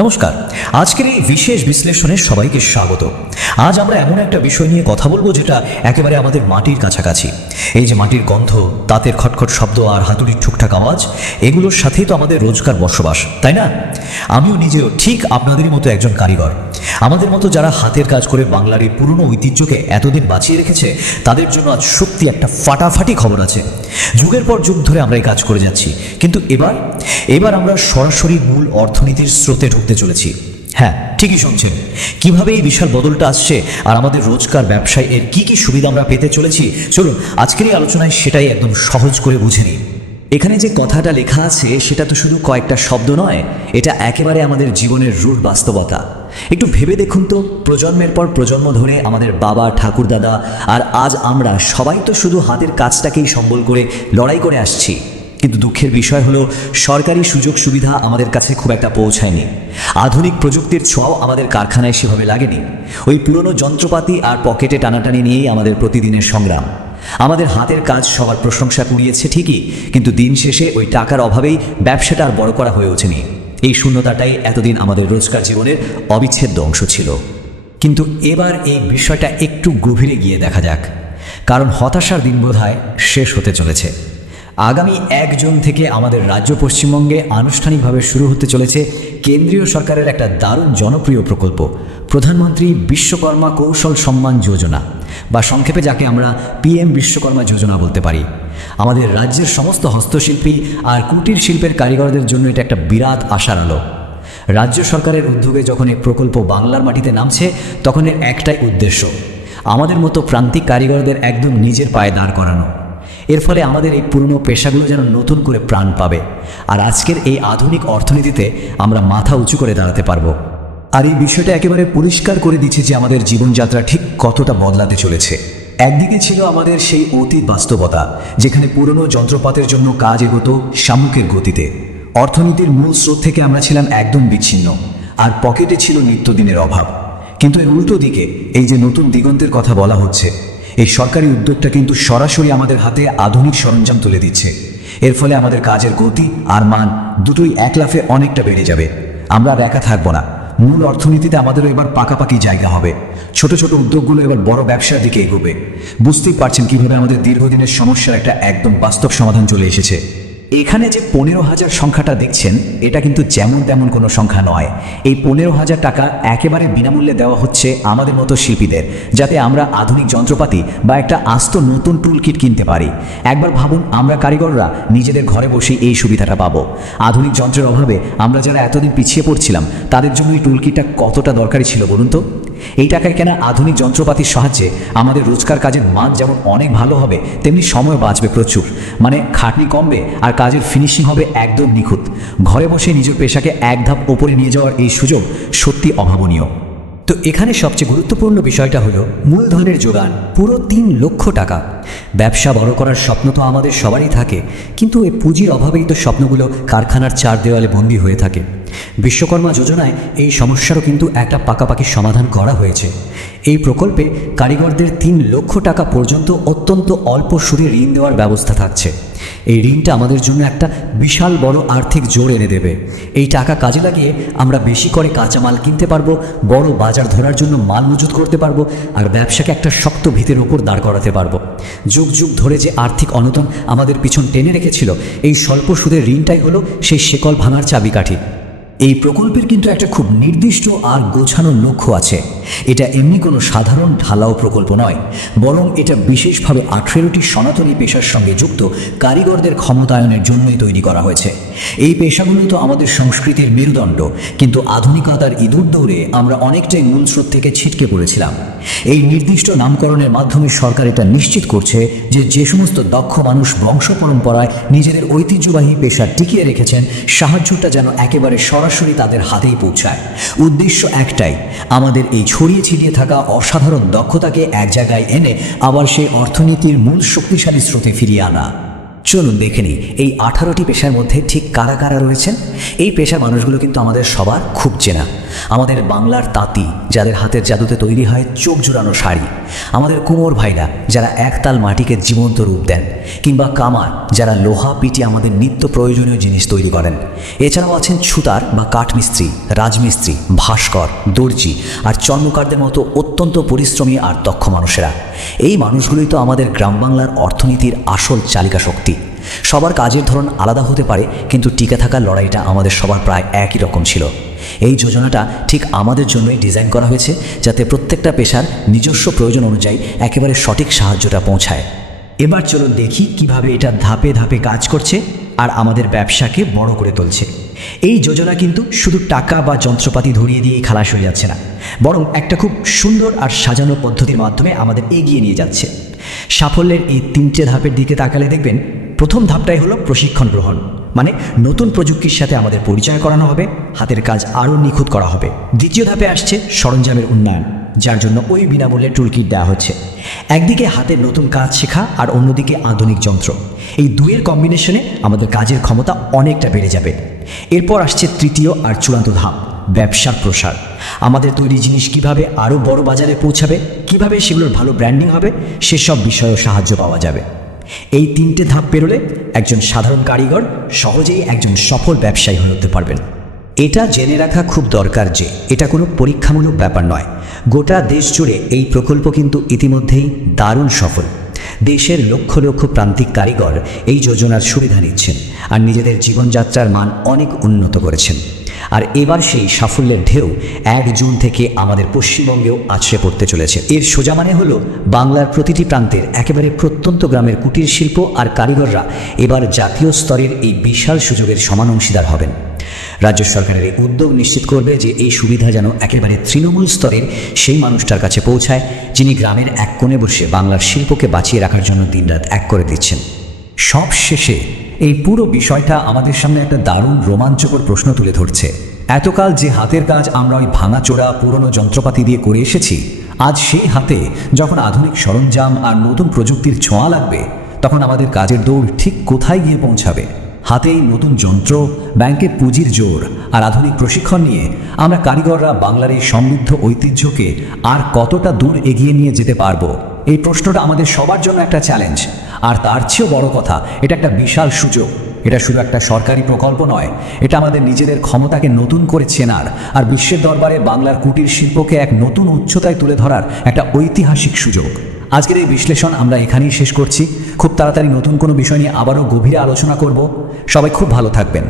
নমস্কার। আজকের এই বিশেষ বিশ্লেষণে সবাইকে স্বাগত। আজ আমরা এমন একটা বিষয় নিয়ে কথা বলবো যেটা একেবারে আমাদের মাটির কাছাকাছি। এই যে মাটির গন্ধ, তাঁতের খটখট শব্দ আর হাতুড়ির ঠুকঠাক আওয়াজ, এগুলোর সাথেই তো আমাদের রোজকার বসবাস, তাই না? আমিও নিজেও ঠিক আপনাদেরই মতো একজন কারিগর। আমাদের মতো যারা হাতের কাজ করে বাংলার এই পুরনো ঐতিহ্যকে এতদিন বাঁচিয়ে রেখেছে, তাদের জন্য আজ সত্যি একটা ফাটাফাটি খবর আছে। যুগের পর যুগ ধরে আমরা এই কাজ করে যাচ্ছি, কিন্তু এবার আমরা সরাসরি মূল অর্থনীতির স্রোতে ঢুকতে চলেছি। হ্যাঁ, ঠিকই শুনছেন। কিভাবে এই বিশাল বদলটা আসছে আর আমাদের রোজকার ব্যবসায় এর কি কি সুবিধা আমরা পেতে চলেছি, চলুন আজকের এই আলোচনায় সেটাই একদম সহজ করে বুঝে নিই। এখানে যে কথাটা লেখা আছে সেটা তো শুধু কয়েকটা শব্দ নয়, এটা একেবারে আমাদের জীবনের রূঢ় বাস্তবতা। একটু ভেবে দেখুন তো, প্রজন্মের পর প্রজন্ম ধরে আমাদের বাবা, ঠাকুরদাদা আর আজ আমরা সবাই তো শুধু হাতের কাজটাকেই সম্বল করে লড়াই করে আসছি। কিন্তু দুঃখের বিষয় হলো, সরকারি সুযোগ সুবিধা আমাদের কাছে খুব একটা পৌঁছায়নি। আধুনিক প্রযুক্তির ছোঁয়াও আমাদের কারখানায় সেভাবে লাগেনি। ওই পুরনো যন্ত্রপাতি আর পকেটে টানাটানি নিয়েই আমাদের প্রতিদিনের সংগ্রাম। আমাদের হাতের কাজ সবার প্রশংসা কুড়িয়েছে ঠিকই, কিন্তু দিন শেষে ওই টাকার অভাবেই ব্যবসাটা আর বড় করা হয়ে ওঠেনি। এই শূন্যতাটাই এতদিন আমাদের রোজকার জীবনের অবিচ্ছেদ্য অংশ ছিল। কিন্তু এবার এই বিষয়টা একটু গভীরে গিয়ে দেখা যাক, কারণ হতাশার দিন বোধহয় শেষ হতে চলেছে। আগামী 1 জুন থেকে আমাদের রাজ্য পশ্চিমবঙ্গে আনুষ্ঠানিকভাবে শুরু হতে চলেছে কেন্দ্রীয় সরকারের একটা দারুণ জনপ্রিয় প্রকল্প, প্রধানমন্ত্রী বিশ্বকর্মা কৌশল সম্মান যোজনা, বা সংক্ষেপে যাকে আমরা PM বিশ্বকর্মা যোজনা বলতে পারি। আমাদের রাজ্যের সমস্ত হস্তশিল্পী আর কুটির শিল্পের কারিগরদের জন্য এটা একটা বিরাট আশার আলো। রাজ্য সরকারের উদ্যোগে যখন এই প্রকল্প বাংলার মাটিতে নামছে, তখন এর একটাই উদ্দেশ্য, আমাদের মতো প্রান্তিক কারিগরদের একদম নিজের পায়ে দাঁড় করানো। এর ফলে আমাদের এই পুরনো পেশাগুলো যেন নতুন করে প্রাণ পাবে, আর আজকের এই আধুনিক অর্থনীতিতে আমরা মাথা উঁচু করে দাঁড়াতে পারবো। আর এই বিষয়টা একেবারে পরিষ্কার করে দিচ্ছে যে আমাদের জীবনযাত্রা ঠিক কতটা বদলাতে চলেছে। একদিকে ছিল আমাদের সেই অতীত বাস্তবতা, যেখানে পুরনো যন্ত্রপাতের জন্য কাজ এগোতো শামুকের গতিতে। অর্থনীতির মূল স্রোত থেকে আমরা ছিলাম একদম বিচ্ছিন্ন, আর পকেটে ছিল নিত্যদিনের অভাব। কিন্তু এর উল্টো দিকে এই যে নতুন দিগন্তের কথা বলা হচ্ছে, এই সরকারি উদ্যোগটা কিন্তু সরাসরি আমাদের হাতে আধুনিক সরঞ্জাম তুলে দিচ্ছে। এর ফলে আমাদের কাজের গতি আর মান দুটোই এক লাফে অনেকটা বেড়ে যাবে। আমরা আর একা থাকবো না, মূল অর্থনীতিতে আমাদেরও এবার পাকাপাকি জায়গা হবে। ছোট ছোট উদ্যোগগুলো এবার বড় ব্যবসার দিকে এগোবে। বুঝতেই পারছেন কিভাবে আমাদের দীর্ঘদিনের সমস্যার একটা একদম বাস্তব সমাধান চলে এসেছে। এখানে যে 15,000 সংখ্যাটা দেখছেন, এটা কিন্তু যেমন তেমন কোনো সংখ্যা নয়। এই 15,000 টাকা একেবারে বিনামূল্যে দেওয়া হচ্ছে আমাদের মতো শিল্পীদের, যাতে আমরা আধুনিক যন্ত্রপাতি বা একটা আস্ত নতুন টুল কিট কিনতে পারি। একবার ভাবুন, আমরা কারিগররা নিজেদের ঘরে বসেই এই সুবিধাটা পাবো। আধুনিক যন্ত্রের অভাবে আমরা যারা এতদিন পিছিয়ে পড়ছিলাম, তাদের জন্য এই টুল কিটটা কতটা দরকারি ছিল বলুন তো। এই টাকায় কেনা আধুনিক যন্ত্রপাতির সাহায্যে আমাদের রোজকার কাজের মান যেমন অনেক ভালো হবে, তেমনি সময় বাঁচবে প্রচুর। মানে খাটনি কমবে আর কাজের ফিনিশিং হবে একদম নিখুঁত। ঘরে বসে নিজের পেশাকে এক ধাপ ওপরে নিয়ে যাওয়ার এই সুযোগ সত্যি অভাবনীয়। তো এখানে সবচেয়ে গুরুত্বপূর্ণ বিষয়টা হলো মূলধনের যোগান, পুরো 3 লক্ষ টাকা। ব্যবসা বড় করার স্বপ্ন তো আমাদের সবারই থাকে, কিন্তু এই পুঁজির অভাবেই তো স্বপ্নগুলো কারখানার 4 দেওয়ালে বন্দী হয়ে থাকে। বিশ্বকর্মা যোজনায় এই সমস্যারও কিন্তু একটা পাকাপাকি সমাধান করা হয়েছে। এই প্রকল্পে কারিগরদের 3 লক্ষ টাকা পর্যন্ত অত্যন্ত অল্প সুদে ঋণ দেওয়ার ব্যবস্থা থাকছে। এই ঋণটা আমাদের জন্য একটা বিশাল বড় আর্থিক জোর এনে দেবে। এই টাকা কাজে লাগিয়ে আমরা বেশি করে কাঁচামাল কিনতে পারবো, বড় বাজার ধরার জন্য মাল মজুত করতে পারবো, আর ব্যবসাকে একটা শক্ত ভিতের ওপর দাঁড় করাতে পারবো। যুগ যুগ ধরে যে আর্থিক অনটন আমাদের পিছন টেনে রেখেছিল, এই স্বল্প সুদের ঋণটাই হলো সেই শেকল ভাঙার চাবিকাঠি। এই প্রকল্পের কিন্তু একটা খুব নির্দিষ্ট আর গোছানো লক্ষ্য আছে। এটা এমনি কোনো সাধারণ ঢালাও প্রকল্প নয়, বরং এটা বিশেষভাবে 18টি সনাতনী পেশার সঙ্গে যুক্ত কারিগরদের ক্ষমতায়নের জন্যই তৈরি করা হয়েছে। এই পেশাগুলো তো আমাদের সংস্কৃতির মেরুদণ্ড, কিন্তু আধুনিকতার ইঁদুর দৌড়ে আমরা অনেকটাই মূল স্রোত থেকে ছিটকে পড়েছিলাম। এই নির্দিষ্ট নামকরণের মাধ্যমে সরকার এটা নিশ্চিত করছে যে সমস্ত দক্ষ মানুষ বংশ পরম্পরায় নিজেদের ঐতিহ্যবাহী পেশা টিকিয়ে রেখেছেন, সাহায্যটা যেন একেবারে সরাসরি তাদের হাতেই পৌঁছায়। উদ্দেশ্য একটাই, আমাদের এই ছড়িয়ে ছিটিয়ে থাকা অসাধারণ দক্ষতাকে এক জায়গায় এনে আবার সেই অর্থনীতির মূল শক্তিশালী স্রোতে ফিরিয়ে আনা। চলুন দেখে নিই এই 18টি পেশার মধ্যে ঠিক কারা কারা রয়েছেন। এই পেশার মানুষগুলো কিন্তু আমাদের সবার খুব চেনা। আমাদের বাংলার তাঁতি যাদের হাতের জাদুতে তৈরি হয় চোখ জোড়ানো শাড়ি, আমাদের কুমোর ভাইরা যারা একতাল মাটিকে জীবন্ত রূপ দেন, কিংবা কামার যারা লোহা পিটিয়ে আমাদের নিত্য প্রয়োজনীয় জিনিস তৈরি করেন। এছাড়াও আছেন ছুতার বা কাঠমিস্ত্রি, রাজমিস্ত্রি, ভাস্কর, দর্জি আর চর্মকারদের মতো অত্যন্ত পরিশ্রমী আর দক্ষ মানুষেরা। এই মানুষগুলোই তো আমাদের গ্রাম বাংলার অর্থনীতির আসল চালিকা শক্তি। সবার কাজের ধরন আলাদা হতে পারে, কিন্তু টিকে থাকার লড়াইটা আমাদের সবার প্রায় একই রকম ছিল। এই যোজনাটা ঠিক আমাদের জন্যই ডিজাইন করা হয়েছে, যাতে প্রত্যেকটা পেশার নিজস্ব প্রয়োজন অনুযায়ী একেবারে সঠিক সাহায্যটা পৌঁছায়। এবার চলুন দেখি কিভাবে এটা ধাপে ধাপে কাজ করছে আর আমাদের ব্যবসাকে বড় করে তুলছে। এই যোজনা কিন্তু শুধু টাকা বা যন্ত্রপাতি ধরিয়ে দিয়ে খালাস হয়ে যাচ্ছে না, বরং একটা খুব সুন্দর আর সাজানো পদ্ধতির মাধ্যমে আমাদের এগিয়ে নিয়ে যাচ্ছে। সাফল্যের এই 3টে ধাপের দিকে তাকালে দেখবেন, প্রথম ধাপটাই হলো প্রশিক্ষণ গ্রহণ, মানে নতুন প্রযুক্তির সাথে আমাদের পরিচয় করানো হবে, হাতের কাজ আরও নিখুঁত করা হবে। দ্বিতীয় ধাপে আসছে সরঞ্জামের উন্নয়ন, যার জন্য ওই বিনামূল্যে টুলকিট দেওয়া হচ্ছে। একদিকে হাতের নতুন কাজ শেখা আর অন্যদিকে আধুনিক যন্ত্র, এই দুইয়ের কম্বিনেশনে আমাদের কাজের ক্ষমতা অনেকটা বেড়ে যাবে। এরপর আসছে তৃতীয় আর চূড়ান্ত ধাপ, ব্যবসার প্রসার। আমাদের তৈরি জিনিস কিভাবে আরও বড় বাজারে পৌঁছাবে, কিভাবে সেগুলোর ভালো ব্র্যান্ডিং হবে, সেসব বিষয়েও সাহায্য পাওয়া যাবে। এই 3টে ধাপ পেরোলে একজন সাধারণ কারিগর সহজেই একজন সফল ব্যবসায়ী হয়ে উঠতে পারবেন। এটা জেনে রাখা খুব দরকার যে এটা কোনো পরীক্ষামূলক ব্যাপার নয়। গোটা দেশ জুড়ে এই প্রকল্প কিন্তু ইতিমধ্যেই দারুণ সফল। দেশের লক্ষ লক্ষ প্রান্তিক কারিগর এই যোজনার সুবিধা নিচ্ছেন আর নিজেদের জীবনযাত্রার মান অনেক উন্নত করেছেন। আর এবার সেই সাফল্যের ঢেউ 1 জুন থেকে আমাদের পশ্চিমবঙ্গেও আছড়ে পড়তে চলেছে। এর সোজা মানে হলো বাংলার প্রতিটি প্রান্তের একেবারে প্রত্যন্ত গ্রামের কুটির শিল্প আর কারিগররা এবার জাতীয় স্তরের এই বিশাল সুযোগের সমান অংশীদার হবেন। রাজ্য সরকারের এই উদ্যোগ নিশ্চিত করবে যে এই সুবিধা যেন একেবারে তৃণমূল স্তরের সেই মানুষটার কাছে পৌঁছায়, যিনি গ্রামের এক কোণে বসে বাংলার শিল্পকে বাঁচিয়ে রাখার জন্য দিনরাত এক করে দিচ্ছেন। সব শেষে এই পুরো বিষয়টা আমাদের সামনে একটা দারুণ রোমাঞ্চকর প্রশ্ন তুলে ধরছে। এতকাল যে হাতের কাজ আমরা ওই ভাঙাচোরা পুরনো যন্ত্রপাতি দিয়ে করে এসেছি, আজ সেই হাতে যখন আধুনিক সরঞ্জাম আর নতুন প্রযুক্তির ছোঁয়া লাগবে, তখন আমাদের কাজের দৌড় ঠিক কোথায় গিয়ে পৌঁছাবে? হাতেই নতুন যন্ত্র, ব্যাংকে পুঁজির জোর আর আধুনিক প্রশিক্ষণ নিয়ে আমরা কারিগররা বাংলার এই সমৃদ্ধ ঐতিহ্যকে আর কতটা দূর এগিয়ে নিয়ে যেতে পারবো? এই প্রশ্নটা আমাদের সবার জন্য একটা চ্যালেঞ্জ। আর তার চেয়েও বড় কথা, এটা একটা বিশাল সুযোগ। এটা শুধু একটা সরকারি প্রকল্প নয়, এটা আমাদের নিজেদের ক্ষমতাকে নতুন করে চেনার আর বিশ্বের দরবারে বাংলার কুটির শিল্পকে এক নতুন উচ্চতায় তুলে ধরার একটা ঐতিহাসিক সুযোগ। আজকের এই বিশ্লেষণ আমরা এখানেই শেষ করছি। খুব তাড়াতাড়ি নতুন কোনো বিষয় নিয়ে আবারও গভীরে আলোচনা করব। সবাই খুব ভালো থাকবেন।